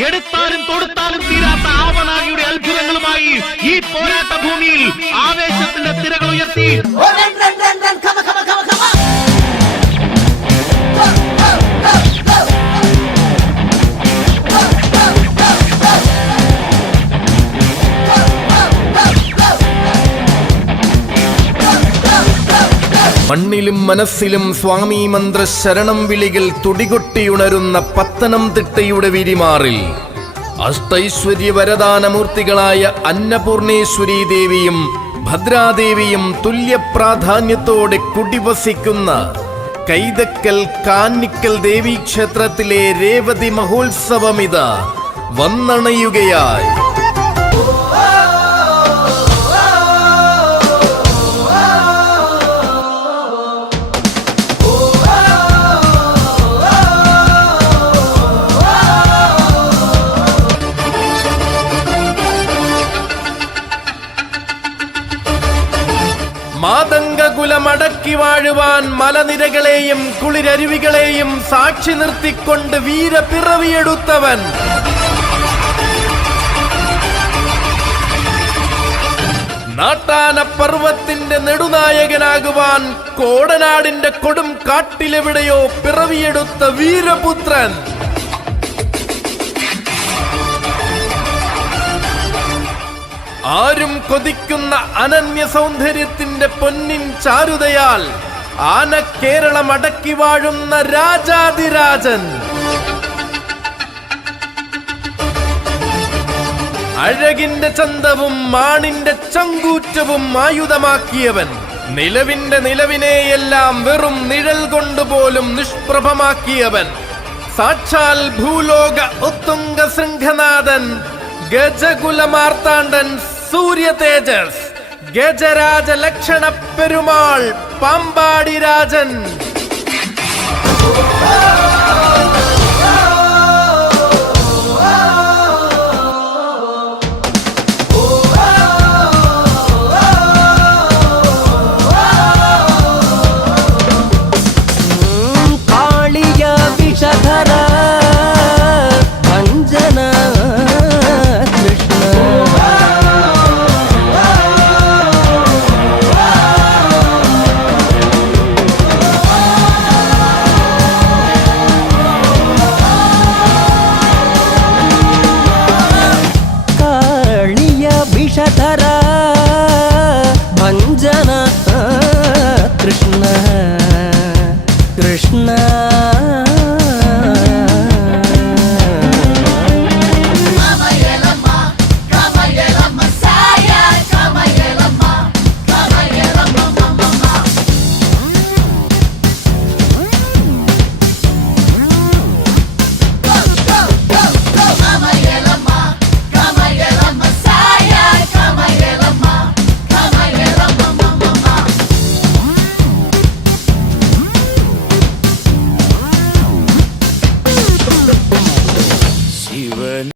എടുത്താലും തൊടുത്താലും തീരാത്ത ആവനാകിയുടെ അത്ഭുതങ്ങളുമായി ഈ പോരാട്ട ഭൂമിയിൽ ആവേശത്തിന്റെ തിരകൾ ഉയർത്തി മണ്ണിലും മനസ്സിലും സ്വാമി മന്ത്ര ശരണം വിളികൾ തുടികൊട്ടിയുണരുന്ന പത്തനംതിട്ടയുടെ വിരിമാറിൽ അഷ്ടൈശ്വര്യ വരദാനമൂർത്തികളായ അന്നപൂർണേശ്വരി ദേവിയും ഭദ്രാദേവിയും തുല്യ പ്രാധാന്യത്തോടെ കുടിവസിക്കുന്ന കൈതക്കൽ കാന്നിക്കൽ ദേവീക്ഷേത്രത്തിലെ രേവതി മഹോത്സവമിത വന്നണയുകയായി. മാതംഗകുലമടക്കി വാഴുവാൻ മലനിരകളെയും കുളിരരുവികളെയും സാക്ഷി നിർത്തിക്കൊണ്ട് വീരപ്പിറവിയെടുത്തവൻ നാട്ടാന പർവത്തിന്റെ നെടുനായകനാകുവാൻ കോടനാടിന്റെ കൊടും കാട്ടിലെവിടെയോ പിറവിയെടുത്ത വീരപുത്രൻ. ആരും കൊതിക്കുന്ന അനന്യ സൗന്ദര്യത്തിന്റെ പൊന്നിൻ ചാരുതയാൽ ആന കേരളം അടക്കി വാഴുന്ന രാജാതിരാജൻ. അഴകിന്റെ ചന്തവും മാണിന്റെ ചങ്കൂറ്റവും ആയുധമാക്കിയവൻ. നിലവിന്റെ നിലവിനെയെല്ലാം വെറും നിഴൽ കൊണ്ടുപോലും നിഷ്പ്രഭമാക്കിയവൻ. സാക്ഷാൽ ഭൂലോക ഉത്തുംഗ ശൃംഖനാഥൻ ഗജകുലമാർത്താണ്ഡൻ സൂര്യ തേജസ് ഗജരാജ ലക്ഷണ പെരുമാൾ പമ്പാടി രാജൻ. കാളിയ വിഷധര ధర భంజన కృష్ణ కృష్ణ